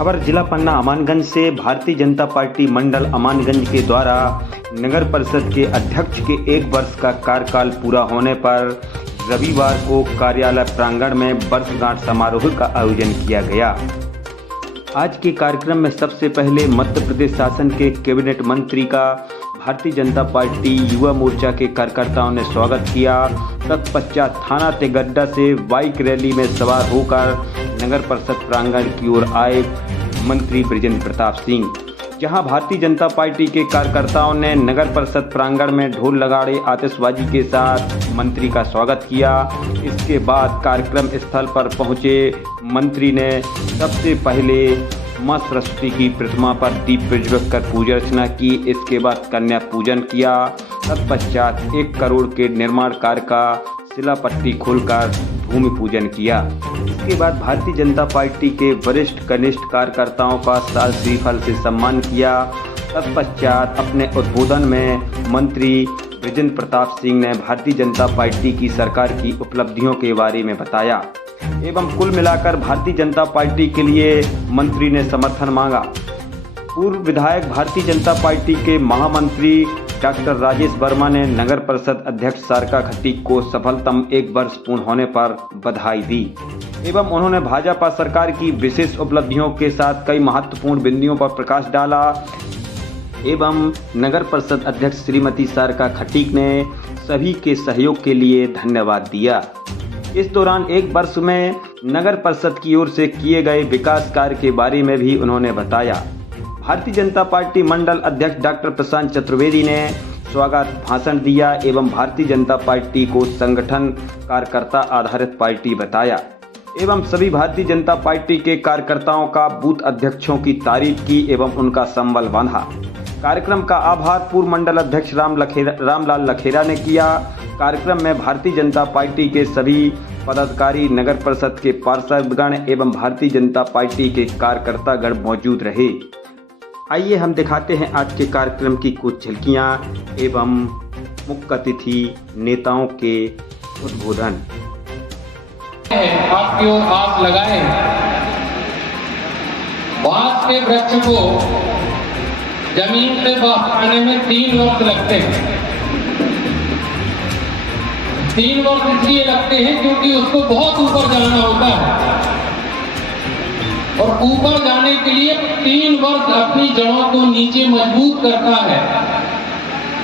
खबर जिला पन्ना अमानगंज से। भारतीय जनता पार्टी मंडल अमानगंज के द्वारा नगर परिषद के अध्यक्ष के 1 वर्ष का कार्यकाल पूरा होने पर रविवार को कार्यालय प्रांगण में वर्षगांठ समारोह का आयोजन किया गया। आज के कार्यक्रम में सबसे पहले मध्य प्रदेश शासन के कैबिनेट मंत्री का भारतीय जनता पार्टी युवा मोर्चा के कार्यकर्ताओं ने स्वागत किया। तत्पश्चात थाना तेगड्डा से बाइक रैली में सवार होकर नगर परिषद प्रांगण की ओर आए मंत्री बृजेंद्र प्रताप सिंह, जहां भारतीय जनता पार्टी के कार्यकर्ताओं ने नगर परिषद प्रांगण में ढोल नगाड़े आतिशबाजी के साथ मंत्री का स्वागत किया। इसके बाद कार्यक्रम स्थल पर पहुंचे मंत्री ने सबसे पहले मां सरस्वती की प्रतिमा पर दीप प्रज्वलित कर पूजा अर्चना की। इसके बाद कन्या पूजन किया। तत्पश्चात 1 करोड़ के निर्माण कार्य का शिलापट्टी खोलकर भूमि पूजन किया। इसके बाद भारतीय जनता पार्टी के वरिष्ठ कनिष्ठ कार्यकर्ताओं का साल श्रीफल से सम्मान किया। तत्पश्चात अपने उद्बोधन में मंत्री बृजेंद्र प्रताप सिंह ने भारतीय जनता पार्टी की सरकार की उपलब्धियों के बारे में बताया एवं कुल मिलाकर भारतीय जनता पार्टी के लिए मंत्री ने समर्थन मांगा। पूर्व विधायक भारतीय जनता पार्टी के महामंत्री डॉक्टर राजेश वर्मा ने नगर परिषद अध्यक्ष सारिका खटीक को सफलतम 1 वर्ष पूर्ण होने पर बधाई दी एवं उन्होंने भाजपा सरकार की विशेष उपलब्धियों के साथ कई महत्वपूर्ण बिंदुओं पर प्रकाश डाला एवं नगर परिषद अध्यक्ष श्रीमती सारिका खटीक ने सभी के सहयोग के लिए धन्यवाद दिया। इस दौरान 1 वर्ष में नगर परिषद की ओर से किए गए विकास कार्य के बारे में भी उन्होंने बताया। भारतीय जनता पार्टी मंडल अध्यक्ष डॉक्टर प्रशांत चतुर्वेदी ने स्वागत भाषण दिया एवं भारतीय जनता पार्टी को संगठन कार्यकर्ता आधारित पार्टी बताया एवं सभी भारतीय जनता पार्टी के कार्यकर्ताओं का बूथ अध्यक्षों की तारीफ की एवं उनका संबल बांधा। कार्यक्रम का आभार पूर्व मंडल अध्यक्ष रामलाल लखेरा ने किया। कार्यक्रम में भारतीय जनता पार्टी के सभी पदाधिकारी, नगर परिषद के पार्षदगण एवं भारतीय जनता पार्टी के कार्यकर्तागण मौजूद रहे। आइए हम दिखाते हैं आज के कार्यक्रम की कुछ झलकियां एवं मुख्य अतिथि नेताओं के उद्बोधन। आपकी ओर आस लगाए। बांस के वृक्ष को जमीन से बाहर आने में 3 वर्ष लगते हैं। 3 वर्ष इसलिए लगते हैं क्योंकि उसको बहुत ऊपर जाना होता है और ऊपर जाने के लिए 3 वर्ष अपनी जड़ों को नीचे मजबूत करता है,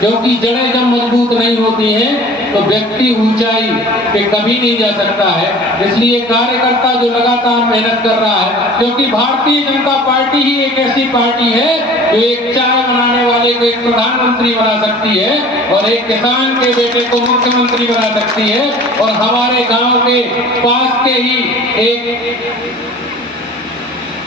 क्योंकि जड़ें जब मजबूत नहीं होती हैं तो व्यक्ति ऊंचाई पे कभी नहीं जा सकता है। इसलिए कार्यकर्ता जो लगातार मेहनत कर रहा है, क्योंकि भारतीय जनता पार्टी ही एक ऐसी पार्टी है जो एक चाय बनाने वाले को एक प्रधानमंत्री बना सकती है और एक किसान के बेटे को मुख्यमंत्री बना सकती है और हमारे गांव के पास के ही एक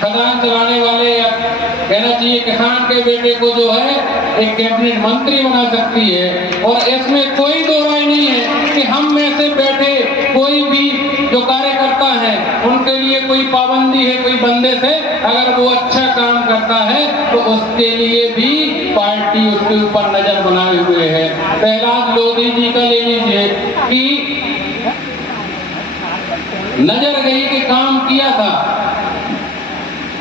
खदान चलाने वाले या कहना चाहिए किसान के बेटे को जो है एक कैबिनेट मंत्री बना सकती है। और इसमें कोई दो राय नहीं है कि हम में से बैठे कोई भी जो कार्यकर्ता है उनके लिए कोई पाबंदी है कोई बंदिश है। अगर वो अच्छा काम करता है तो उसके लिए भी पार्टी उसके ऊपर नजर बनाए हुए है। प्रहलाद लोधी जी का ले लीजिए कि नजर गई कि काम किया था,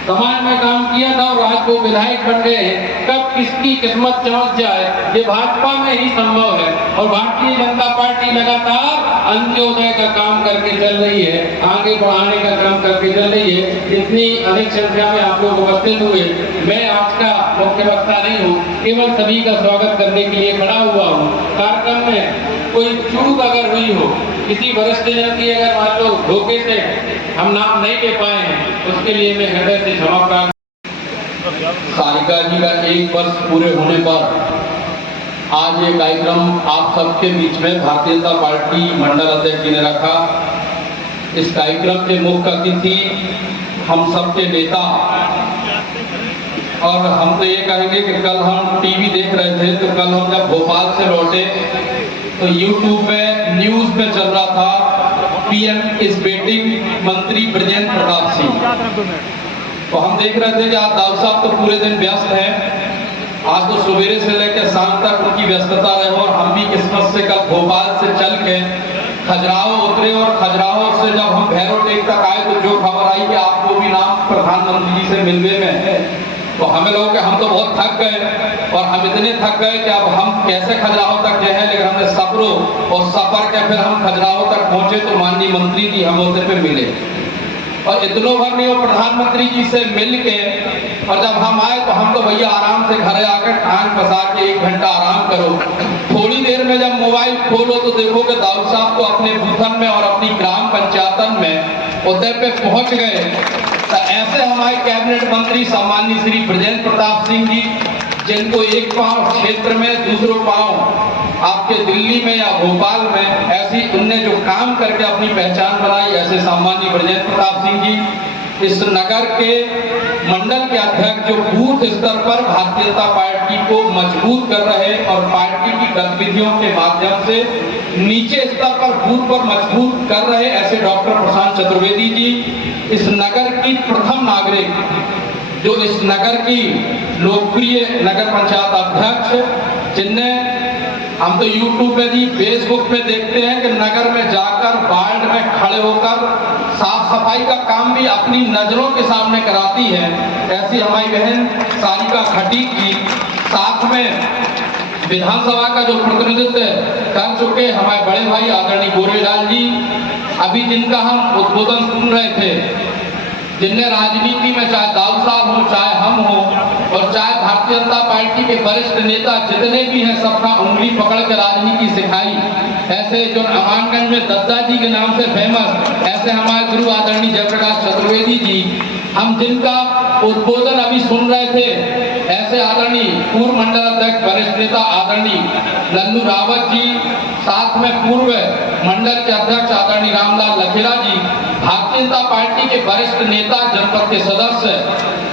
समाज में काम किया था और आज वो विधायक बन गए हैं। कब किसकी किस्मत चमक जाए ये भाजपा में ही संभव है और भारतीय जनता पार्टी लगातार अंत्योदय का काम करके चल रही है, आगे बढ़ाने का काम करके चल रही है। इतनी अधिक संख्या में आप लोग उपस्थित हुए, मैं आज का मुख्य वक्ता नहीं हूँ, केवल सभी का स्वागत करने के लिए खड़ा हुआ हूँ। कार्यक्रम में कोई चूक अगर हुई हो, किसी वरिष्ठ जन की अगर मान लो धोखे से हम नाम नहीं ले पाए हैं, उसके लिए मैं हृदय से क्षमा प्रार्थना। सारिका जी का 1 वर्ष पूरे होने पर आज ये कार्यक्रम आप सबके बीच में भारतीय जनता पार्टी मंडल अध्यक्ष जी ने रखा। इस कार्यक्रम के मुख्य अतिथि हम सबके नेता, और हम तो ये कहेंगे कि कल हम टीवी देख रहे थे तो कल हम जब भोपाल से लौटे तो यूट्यूब पे न्यूज पे चल रहा था पीएम इज वेटिंग मंत्री बृजेंद्र प्रताप सिंह। तो हम देख रहे थे कि आज दाऊ साहब तो पूरे दिन व्यस्त हैं, आज तो सवेरे से लेकर शाम तक उनकी व्यस्तता रहे और हम भी किस्मत से कल भोपाल से चल के खजुराहो उतरे बांदे और खजुराहो से जब हम भैरव टेक तक आए तो जो खबर आई कि आपको भी नाम प्रधानमंत्री जी से मिलने में है, तो हमें लोगों के हम तो बहुत थक गए और हम इतने थक गए कि अब हम कैसे खजुराहो तक गए हैं, लेकिन हमने सफरों और सफर के फिर हम खजुराहो तक पहुंचे तो माननीय मंत्री जी हम होते पे मिले और इतनों भर नहीं वो प्रधानमंत्री जी से मिल के, और जब हम आए तो हम तो भैया आराम से घरे आकर टांग पसार के 1 घंटा आराम करो। थोड़ी देर में जब मोबाइल खोलो तो देखो कि दाऊद साहब तो अपने बूथन में और अपनी ग्राम पंचायतन में उदय पे पहुंच गए। तो ऐसे हमारे कैबिनेट मंत्री सम्माननीय श्री ब्रजेंद्र प्रताप सिंह जी, जिनको एक पांव क्षेत्र में दूसरों पांव आपके दिल्ली में या भोपाल में, ऐसी उनने जो काम करके अपनी पहचान बनाई, ऐसे सम्माननीय ब्रजेंद्र प्रताप सिंह जी इस नगर के मंडल के अध्यक्ष जो बूथ स्तर पर भारतीय जनता पार्टी को मजबूत कर रहे और पार्टी की गतिविधियों के माध्यम से नीचे स्तर पर बूथ पर मजबूत कर रहे, ऐसे डॉक्टर प्रशांत चतुर्वेदी जी इस नगर की प्रथम नागरिक, जो इस नगर की लोकप्रिय नगर पंचायत अध्यक्ष, जिनने हम तो यूट्यूब पे भी फेसबुक पे देखते हैं कि नगर में जाकर वार्ड में खड़े होकर साफ सफाई का काम भी अपनी नजरों के सामने कराती है, ऐसी हमारी बहन सारिका खटीक जी, साथ में विधानसभा का जो प्रतिनिधित्व कर चुके हमारे बड़े भाई आदरणीय गोरेलाल जी, अभी जिनका हम उद्बोधन सुन रहे थे, जिनने राजनीति में चाहे दाऊद साहब हो, चाहे हम हो और चाहे भारतीय जनता पार्टी के वरिष्ठ नेता जितने भी हैं, सबका उंगली पकड़ के राजनीति सिखाई, ऐसे जो अमानगंज में दद्दा जी के नाम से फेमस, ऐसे हमारे गुरु आदरणीय जयप्रकाश चतुर्वेदी जी, हम जिनका उद्बोधन अभी सुन रहे थे, ऐसे आदरणीय पूर्व मंडल अध्यक्ष वरिष्ठ नेता आदरणीय नंदू रावत जी, साथ में पूर्व मंडल के अध्यक्ष आदरणीय रामलाल लखेला जी, भारतीय जनता पार्टी के वरिष्ठ नेता जनपद के सदस्य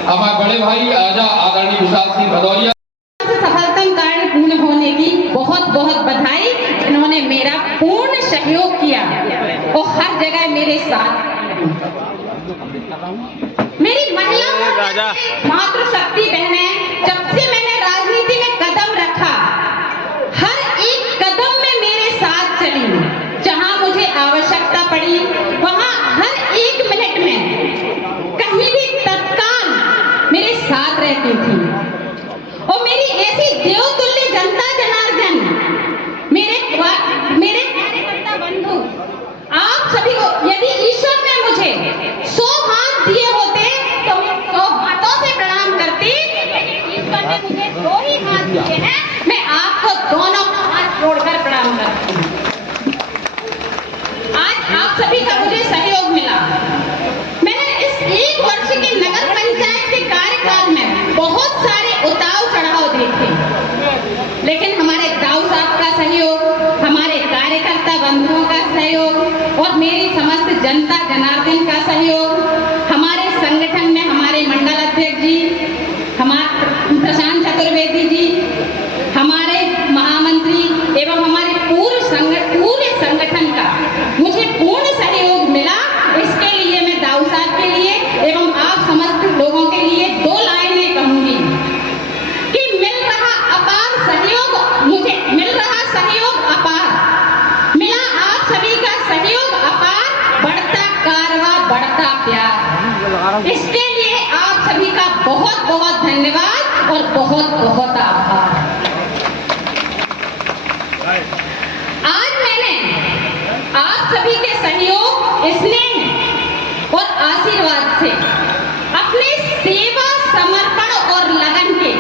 हमारे बड़े भाई आदरणीय विशाल सिंह भदौरिया, सफलतम कार्य पूर्ण होने की बहुत बहुत बधाई। इन्होंने मेरा पूर्ण सहयोग किया और हर जगह मेरे साथ, मेरी महिला मातृशक्ति बहनें, जब से मैंने राजनीति में कदम रखा, हर एक कदम में मेरे साथ चली, जहां मुझे आवश्यकता पड़ी वहां हर एक मिनट में कहीं भी तत्काल मेरे साथ रहती थी। और मेरी ऐसी देवतुल्य जनता जनार्दन, मेरे कार्यकर्ता बंधु, आप सभी को, यदि ईश्वर ने मुझे 100 हाथ दिए होते तो मैं 100 हाथों से प्रणाम करती, लेकिन ईश्वर ने मुझे 2 ही हाथ दिए हैं, मैं आपको दोनों हाथ जोड़कर प्रणाम करती हूँ। आज आप सभी का मुझे सहयोग मिला। मैंने इस 1 वर्ष के नगर पंचायत के कार्यकाल में बहुत सारे उतार चढ़ाव देखे, लेकिन हमारे दाऊद साहब का सहयोग, हमारे कार्यकर्ता बंधुओं का सहयोग और मेरी समस्त जनता जनार्दन का सहयोग, हमारे संगठन में हमारे मंडल अध्यक्ष जी, हमारे प्रशांत चतुर्वेदी जी, हमारे महामंत्री एवं हमारे पूरे संगठन का मुझे पूर्ण सहयोग मिला। इसके लिए मैं दाऊद साहब के लिए एवं आप समस्त लोगों के लिए 2 लाइनें कहूंगी कि मिल रहा अपार सहयोग, मुझे मिल रहा सहयोग अपार, मिला आप सभी का सहयोग अपार, बढ़ता कारवा बढ़ता प्यार। इसके लिए आप सभी का बहुत बहुत धन्यवाद और बहुत बहुत आभार। आज मैंने आप सभी के सहयोग, स्नेह और आशीर्वाद से अपने सेवा, समर्पण और लगन के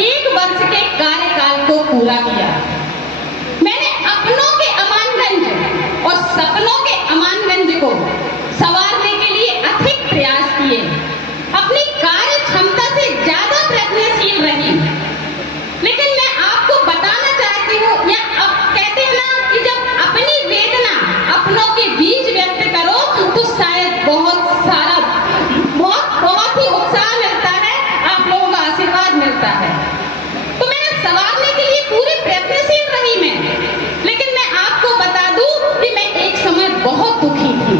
1 वर्ष के कार्यकाल को पूरा किया। मैंने अपनों के अमानगंज और सपनों के अमानगंज को संवारने के लिए अधिक प्रयास किए, अपनी कार्य क्षमता से ज्यादा प्रयत्नशील रही। लेकिन मैं आपको बताना चाहती हूँ, या अब कहते हैं ना कि जब अपनी वेदना अपनों के बीच व्यक्त करो तो शायद बहुत ही उत्साह मिलता है, आप लोगों का आशीर्वाद मिलता है। तो मैंने संवारने के लिए पूरी प्रयत्नशील रही मैं, लेकिन मैं आपको बता दूं कि मैं एक समय बहुत दुखी थी।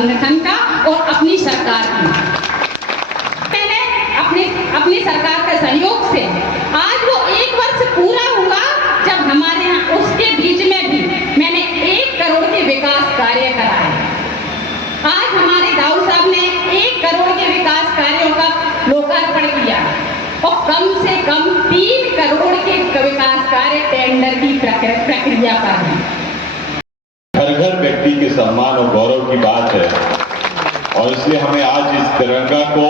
संगठन का और अपनी सरकार की। मैंने अपनी सरकार के सहयोग से आज वो 1 वर्ष पूरा हुआ जब हमारे यहाँ उसके बीच में भी मैंने 1 करोड़ के विकास कार्य कराए। आज हमारे दाऊ साहब ने 1 करोड़ के विकास कार्यों का लोकार्पण किया और कम से कम 3 करोड़ के विकास कार्य टेंडर की प्रक्रिया पर हैं। घर घर व्यक्ति के सम्मान और गौरव की बात है और इसलिए हमें आज इस तिरंगा को,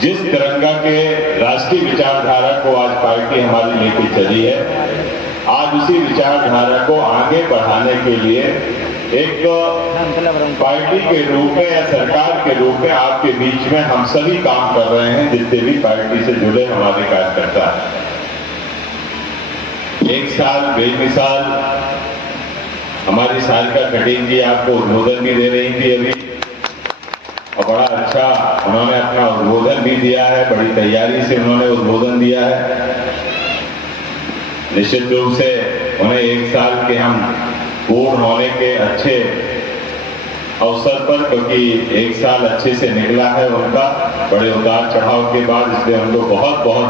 जिस तिरंगा के राष्ट्रीय विचारधारा को आज पार्टी हमारी लेके चली है, आज उसी विचारधारा को आगे बढ़ाने के लिए एक पार्टी के रूप में या सरकार के रूप में आपके बीच में हम सभी काम कर रहे हैं, जितने भी पार्टी से जुड़े हमारे कार्यकर्ता हैं। 1 साल बेमिसाल हमारी सारिका कटिंग जी आपको उद्बोधन भी दे रही थी अभी, और बड़ा अच्छा उन्होंने अपना उद्बोधन भी दिया है, बड़ी तैयारी से उन्होंने उद्बोधन दिया है। निश्चित रूप से उन्हें 1 साल के हम पूर्ण होने के अच्छे अवसर पर, क्योंकि 1 साल अच्छे से निकला है उनका बड़े उतार चढ़ाव के बाद, इसलिए उनको बहुत बहुत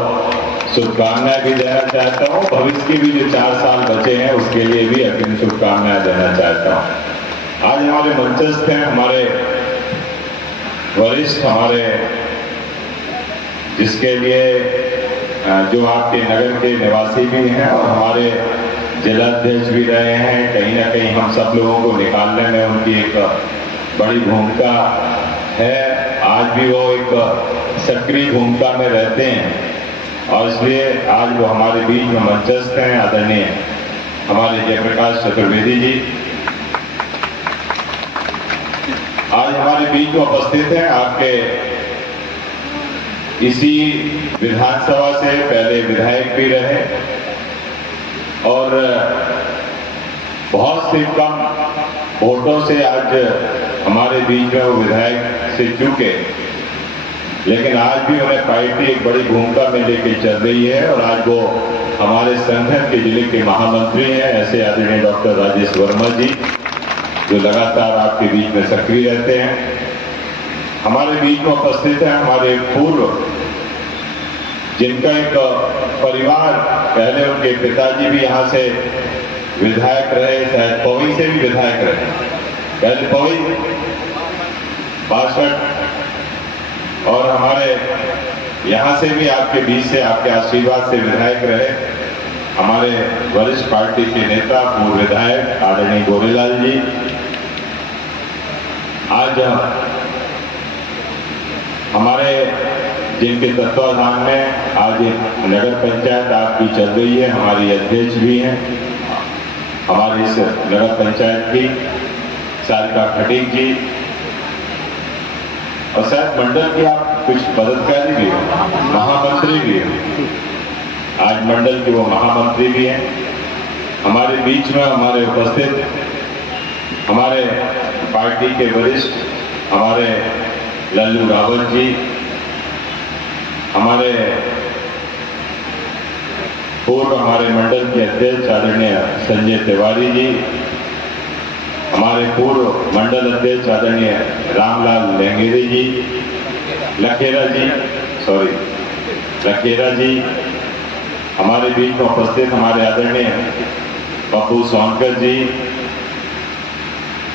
शुभकामनाएं भी देना चाहता हूँ। भविष्य की भी जो 4 साल बचे हैं उसके लिए भी अग्रिम शुभकामनाएं देना चाहता हूँ। आज हमारे मंचस्थ हैं हमारे वरिष्ठ, हमारे जिसके लिए जो आपके नगर के निवासी भी हैं और हमारे जिलाध्यक्ष भी रहे हैं, कहीं ना कहीं हम सब लोगों को निकालने में उनकी एक बड़ी भूमिका है। आज भी वो एक सक्रिय भूमिका में रहते हैं और इसलिए आज वो हमारे बीच में मंचस्थ हैं। आदरणीय हमारे जयप्रकाश चतुर्वेदी जी आज हमारे बीच में उपस्थित हैं। आपके इसी विधानसभा से पहले विधायक भी रहे और बहुत से कम वोटों से आज हमारे बीच में वो विधायक से चुके, लेकिन आज भी उन्हें पार्टी एक बड़ी भूमिका में लेके चल रही है और आज वो हमारे संगठन के जिले के महामंत्री हैं। ऐसे आदरणीय डॉक्टर राजेश वर्मा जी जो लगातार आपके बीच में सक्रिय रहते हैं, हमारे बीच में उपस्थित हैं। हमारे पूर्व जिनका एक परिवार, पहले उनके पिताजी भी यहाँ से विधायक रहे, शायद पवई से भी विधायक रहे, पहले पवई 62 और हमारे यहाँ से भी आपके बीच से आपके आशीर्वाद से विधायक रहे हमारे वरिष्ठ पार्टी के नेता पूर्व विधायक आदरणीय गोरेलाल जी। आज हमारे जिनके तत्वाधान में आज नगर पंचायत आपकी चल रही है, हमारी अध्यक्ष भी हैं हमारी इस नगर पंचायत की सारिका खटीक जी, और शायद मंडल की आप कुछ पदाधिकारी भी हो, महामंत्री भी हो, आज मंडल के वो महामंत्री भी हैं। हमारे बीच में हमारे उपस्थित हमारे पार्टी के वरिष्ठ हमारे लल्लू रावत जी, हमारे पूर्व हमारे मंडल के अध्यक्ष आदरणीय संजय तिवारी जी, हमारे पूर्व मंडल अध्यक्ष आदरणीय रामलाल लेंगेरी जी, लखेरा जी, हमारे बीच में उपस्थित हमारे आदरणीय पप्पू सोनकर जी,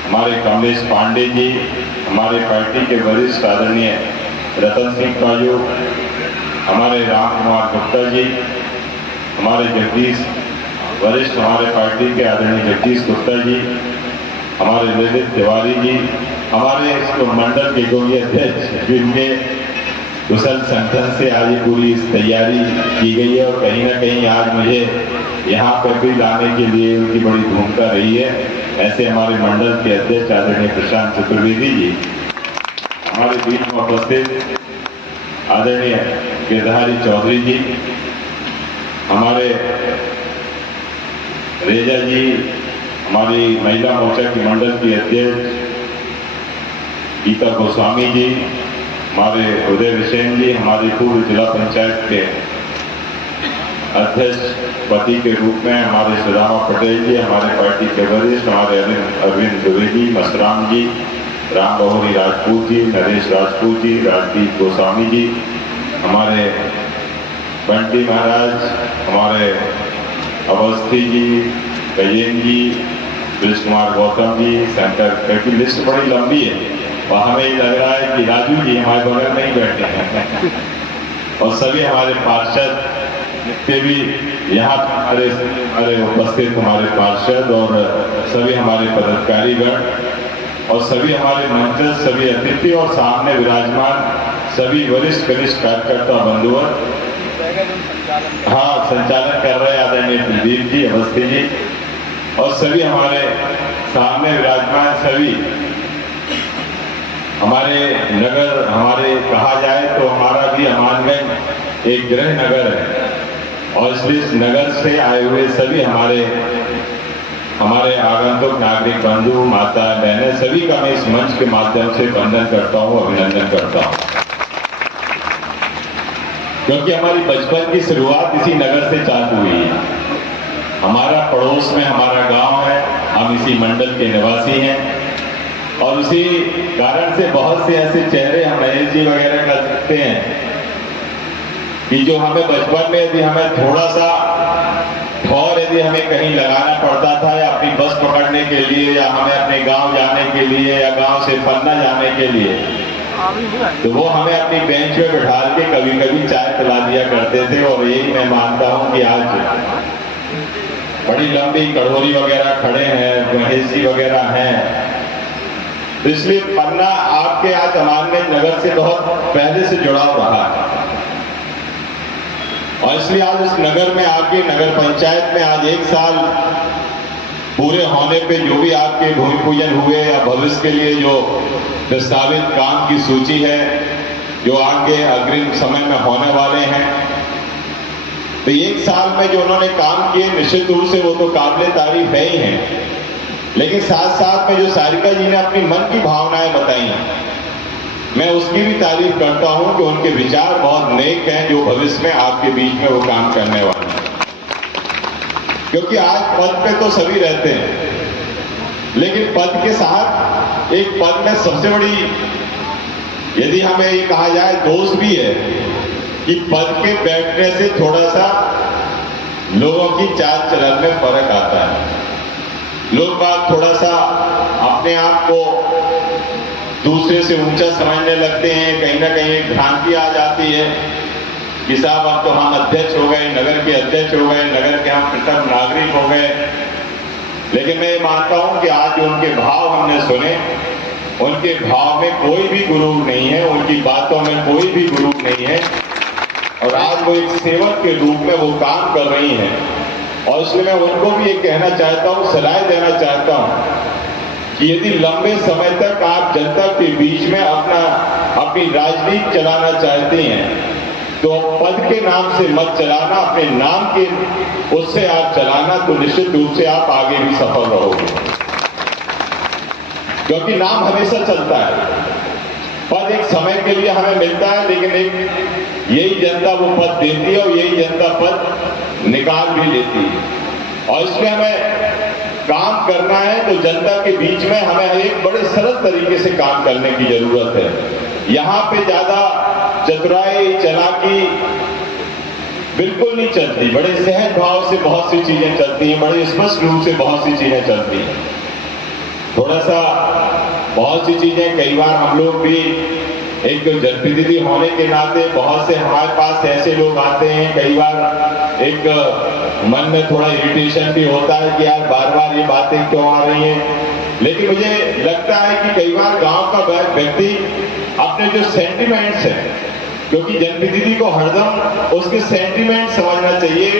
हमारे कमलेश पांडे जी, हमारे पार्टी के वरिष्ठ आदरणीय रतन सिंह काजू, हमारे राम कुमार गुप्ता जी, हमारे जगदीश वरिष्ठ हमारे पार्टी के आदरणीय जगदीश गुप्ता जी, हमारे ललित तिवारी जी, हमारे इस मंडल के गोई अध्यक्ष जिनके कुशल संगठन से आज पूरी इस तैयारी की गई है और कहीं ना कहीं आज मुझे यहाँ पर भी लाने के लिए उनकी बड़ी भूमिका रही है। ऐसे हमारे मंडल के अध्यक्ष आदरणीय प्रशांत चतुर्वेदी जी, हमारे बीच में उपस्थित आदरणीय गिरधारी चौधरी जी, हमारे रेजा जी, हमारी महिला मोर्चा की मंडल की अध्यक्ष गीता गोस्वामी जी, हमारे उदय विसेन जी, हमारे पूर्व जिला पंचायत के अध्यक्ष पति के रूप में हमारे सुदामा पटेल जी, हमारे पार्टी के वरिष्ठ हमारे अरविंद द्विवेदी, मसराम जी, राम बहुरी राजपूत जी, नरेश राजपूत जी, राजदीप गोस्वामी जी, हमारे बंटी महाराज, हमारे अवस्थी जी, गजेन जी, ब्रिज कुमार गौतम जी, शंकर, क्योंकि लिस्ट बड़ी लंबी है और हमें ये लग रहा है कि राजू जी हमारे बगल में ही बैठे हैं और सभी हमारे पार्षद जितने भी यहाँ हमारे उपस्थित हमारे पार्षद और सभी हमारे पदाधिकारीगण और सभी हमारे मंच, सभी अतिथि और सामने विराजमान सभी वरिष्ठ कनिष्ठ कार्यकर्ता बंधुवर, हाँ संचालन कर रहे आदरणीय कुलदीप जी, अवस्थी जी और सभी हमारे सामने विराजमान सभी हमारे नगर, हमारे कहा जाए तो हमारा भी अमानगंज एक गृह नगर है और इसलिए इस नगर से आए हुए सभी हमारे आगंतुक नागरिक बंधु, माता, बहनें, सभी का मैं इस मंच के माध्यम से वंदन करता हूँ, अभिनंदन करता हूँ, क्योंकि हमारी बचपन की शुरुआत इसी नगर से चालू हुई है। हमारा पड़ोस में हमारा गांव है, हम इसी मंडल के निवासी हैं और उसी कारण से बहुत से ऐसे चेहरे हम महेश जी वगैरह कर सकते हैं कि जो हमें बचपन में यदि हमें थोड़ा सा ठौर यदि हमें कहीं लगाना पड़ता था या अपनी बस पकड़ने के लिए या हमें अपने गांव जाने के लिए या गांव से पन्ना जाने के लिए, तो वो हमें अपनी बेंच में बैठा के कभी कभी चाय पिला दिया करते थे। और यही मैं मानता हूं कि आज बड़ी लंबी कड़ोरी वगैरह खड़े हैं, महेश जी वगैरह हैं, तो इसलिए पन्ना आपके आज अमानगंज नगर से बहुत पहले से जुड़ाव रहा है और इसलिए आज इस नगर में आपके नगर पंचायत में आज 1 साल पूरे होने पे जो भी आपके भूमि पूजन हुए या भविष्य के लिए जो प्रस्तावित काम की सूची है जो आगे अग्रिम समय में होने वाले हैं, तो 1 साल में जो उन्होंने काम किए निश्चित रूप से वो तो काबिले तारीफ है ही है, लेकिन साथ साथ में जो सारिका जी ने अपनी मन की भावनाएं बताई, मैं उसकी भी तारीफ करता हूं कि उनके विचार बहुत नेक हैं जो भविष्य में आपके बीच में वो काम करने वाले हैं। क्योंकि आज पद पे तो सभी रहते हैं, लेकिन पद के साथ एक पद में सबसे बड़ी यदि हमें ये कहा जाए दोष भी है कि पद के बैठने से थोड़ा सा लोगों की चाल चलन में फर्क आता है। लोग बात थोड़ा सा अपने आप को दूसरे से ऊंचा समझने लगते हैं, कहीं ना कहीं एक भ्रांति आ जाती है कि साहब अब तो हम अध्यक्ष हो गए, नगर के अध्यक्ष हो गए, नगर के हम प्रथम नागरिक हो गए। लेकिन मैं ये मानता हूं कि आज जो उनके भाव हमने सुने, उनके भाव में कोई भी गुरूर नहीं है, उनकी बातों में कोई भी गुरूर नहीं है और आज वो एक सेवक के रूप में वो काम कर रही हैं। और इसलिए मैं उनको भी ये कहना चाहता हूँ, सलाह देना चाहता हूँ कि यदि लंबे समय तक आप जनता के बीच में अपनी राजनीति चलाना चाहते हैं तो पद के नाम से मत चलाना, अपने नाम के उससे आप चलाना, तो निश्चित रूप से आप आगे भी सफल रहोगे, क्योंकि नाम हमेशा चलता है। पद एक समय के लिए हमें मिलता है, लेकिन एक यही जनता वो पद देती है और यही जनता पद निकाल भी लेती है। और इसमें हमें काम करना है तो जनता के बीच में हमें एक बड़े सरल तरीके से काम करने की जरूरत है। यहाँ पे ज्यादा चतुराई चालाकी बिल्कुल नहीं चलती, बड़े सहज भाव से बहुत सी चीजें चलती हैं, बड़े स्पष्ट रूप से बहुत सी चीजें चलती हैं। थोड़ा सा बहुत सी चीजें कई बार हम लोग भी एक जनप्रतिनिधि होने के नाते बहुत से हमारे पास ऐसे लोग आते हैं, कई बार एक मन में थोड़ा इरिटेशन भी होता है कि यार बार बार ये बातें क्यों आ रही हैं। लेकिन मुझे लगता है कि कई बार गांव का व्यक्ति अपने जो सेंटिमेंट्स हैं, क्योंकि जनप्रतिनिधि को हरदम उसके सेंटिमेंट समझना चाहिए,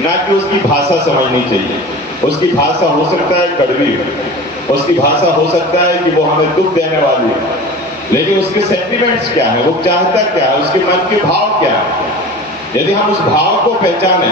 ना कि उसकी भाषा समझनी चाहिए। उसकी भाषा हो सकता है कड़वी, उसकी भाषा हो सकता है कि वो हमें दुख देने वाली है, लेकिन उसके सेंटिमेंट्स क्या है, वो चाहता क्या है, उसके मन के भाव क्या है। यदि हम उस भाव को पहचाने